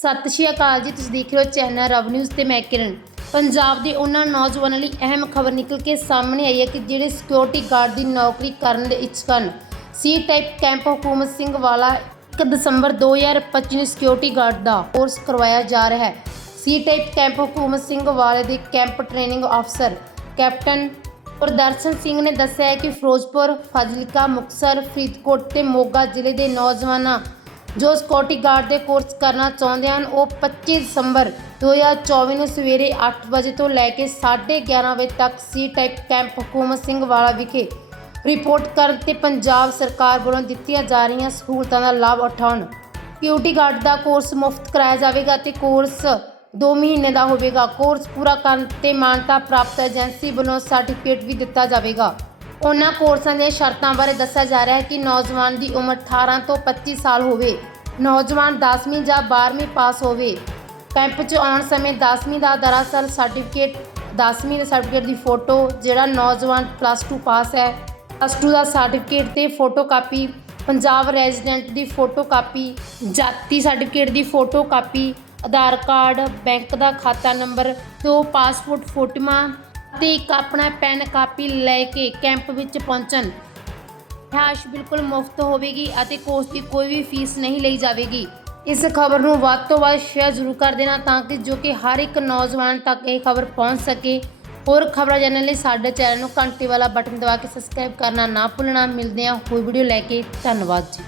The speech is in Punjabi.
ਸਤਿ ਸ਼੍ਰੀ ਅਕਾਲ ਜੀ, ਤੁਸੀਂ ਦੇਖ ਰਹੇ ਹੋ ਚੈਨਲ ਰਵ ਨਿਊਜ਼ ਤੇ ਮੈਂ ਕਿਰਨ। ਪੰਜਾਬ ਦੇ ਉਹਨਾਂ ਨੌਜਵਾਨਾਂ ਲਈ ਅਹਿਮ ਖਬਰ ਨਿਕਲ ਕੇ ਸਾਹਮਣੇ ਆਈ ਹੈ ਕਿ ਜਿਹੜੇ ਸਿਕਿਉਰਿਟੀ ਗਾਰਡ ਦੀ ਨੌਕਰੀ ਕਰਨ ਦੇ ਇੱਛੁਕ ਹਨ। ਸੀ ਟਾਈਪ ਕੈਂਪ ਹਕੂਮਤ ਸਿੰਘ ਵਾਲਾ 1 ਦਸੰਬਰ 2025 ਨੂੰ ਸਿਕਿਉਰਿਟੀ ਗਾਰਡ ਦਾ ਕੋਰਸ ਕਰਵਾਇਆ ਜਾ ਰਿਹਾ ਹੈ। ਸੀ ਟਾਈਪ ਕੈਂਪ ਹਕੂਮਤ ਸਿੰਘ ਵਾਲੇ ਦੇ ਕੈਂਪ ਟ੍ਰੇਨਿੰਗ ਅਫਸਰ ਕੈਪਟਨ ਪ੍ਰਦਰਸ਼ਨ ਸਿੰਘ ਨੇ ਦੱਸਿਆ ਹੈ ਕਿ ਫਿਰੋਜ਼ਪੁਰ, ਫਾਜ਼ਿਲਕਾ, ਮੁਕਤਸਰ, ਫਰੀਦਕੋਟ ਤੇ ਮੋਗਾ ਜ਼ਿਲ੍ਹੇ ਦੇ ਨੌਜਵਾਨਾਂ ਜੋ ਸਿਕਿਉਰਿਟੀ ਗਾਰਡ ਦੇ ਕੋਰਸ ਕਰਨਾ ਚਾਹੁੰਦੇ ਹਨ, ਉਹ 25 ਦਸੰਬਰ 2024 ਨੂੰ ਸਵੇਰੇ 8 ਵਜੇ ਤੋਂ ਲੈ ਕੇ 11:30 ਵਜੇ ਤੱਕ ਸੀ ਟਾਈਪ ਕੈਂਪ ਹੁਕੂਮਤ ਸਿੰਘ ਵਾਲਾ ਵਿਖੇ ਰਿਪੋਰਟ ਕਰਨ ਤੇ ਪੰਜਾਬ ਸਰਕਾਰ ਵੱਲੋਂ ਦਿੱਤੀਆਂ ਜਾ ਰਹੀਆਂ ਸਹੂਲਤਾਂ ਦਾ ਲਾਭ ਉਠਾਉਣ। ਸਿਕਿਉਰਿਟੀ ਗਾਰਡ ਦਾ ਕੋਰਸ ਮੁਫਤ ਕਰਾਇਆ ਜਾਵੇਗਾ ਤੇ ਕੋਰਸ 2 ਮਹੀਨੇ ਦਾ ਹੋਵੇਗਾ। ਕੋਰਸ ਪੂਰਾ ਕਰਨ ਤੇ ਮਾਨਤਾ ਪ੍ਰਾਪਤ ਏਜੰਸੀ ਵੱਲੋਂ ਸਰਟੀਫਿਕੇਟ ਵੀ ਦਿੱਤਾ ਜਾਵੇਗਾ। ਉਹਨਾਂ ਕੋਰਸਾਂ ਦੀਆਂ ਸ਼ਰਤਾਂ ਬਾਰੇ ਦੱਸਿਆ ਜਾ ਰਿਹਾ ਹੈ ਕਿ ਨੌਜਵਾਨ ਦੀ ਉਮਰ 18 ਤੋਂ 25 ਸਾਲ ਹੋਵੇ, ਨੌਜਵਾਨ 10ਵੀਂ ਜਾਂ 12ਵੀਂ ਪਾਸ ਹੋਵੇ। ਕੈਂਪ 'ਚ ਆਉਣ ਸਮੇਂ 10ਵੀਂ ਦਾ ਦਰਅਸਲ ਸਰਟੀਫਿਕੇਟ 10ਵੀਂ ਦੇ ਸਰਟੀਫਿਕੇਟ ਦੀ ਫੋਟੋ ਜਿਹੜਾ ਨੌਜਵਾਨ ਪਲੱਸ 2 ਪਾਸ ਹੈ, ਪਲੱਸ 2 ਦਾ ਸਰਟੀਫਿਕੇਟ ਤੇ ਫੋਟੋ ਕਾਪੀ ਪੰਜਾਬ ਰੈਜ਼ੀਡੈਂਟ ਦੀ ਫੋਟੋ ਕਾਪੀ ਜਾਤੀ ਸਰਟੀਫਿਕੇਟ ਦੀ photo copy Aadhaar card, bank ਦਾ ਖਾਤਾ ਨੰਬਰ, ਦੋ ਪਾਸਪੋਰਟ ਫੋਟੋਆਂ ਤੇ ਇੱਕ ਆਪਣਾ ਪੈਨ ਕਾਪੀ ਲੈ ਕੇ ਕੈਂਪ ਵਿੱਚ ਪਹੁੰਚਣ। ਰਿਹਾਇਸ਼ ਬਿਲਕੁਲ ਮੁਫਤ ਹੋਵੇਗੀ ਅਤੇ ਕੋਰਸ ਦੀ ਕੋਈ ਵੀ ਫੀਸ ਨਹੀਂ ਲਈ ਜਾਵੇਗੀ। ਇਸ ਖਬਰ ਨੂੰ ਵੱਧ ਤੋਂ ਵੱਧ ਸ਼ੇਅਰ ਜ਼ਰੂਰ ਕਰ ਦੇਣਾ ਤਾਂ ਕਿ ਜੋ ਕਿ ਹਰ ਇੱਕ ਨੌਜਵਾਨ ਤੱਕ ਇਹ ਖਬਰ ਪਹੁੰਚ ਸਕੇ। ਹੋਰ ਖਬਰਾਂ ਜਾਣਨ ਲਈ ਸਾਡੇ ਚੈਨਲ ਨੂੰ ਘੰਟੀ ਵਾਲਾ ਬਟਨ ਦਬਾ ਕੇ ਸਬਸਕ੍ਰਾਈਬ ਕਰਨਾ ਨਾ ਭੁੱਲਣਾ। ਮਿਲਦੇ ਹਾਂ ਹੋਰ ਵੀਡੀਓ ਲੈ ਕੇ। ਧੰਨਵਾਦ ਜੀ।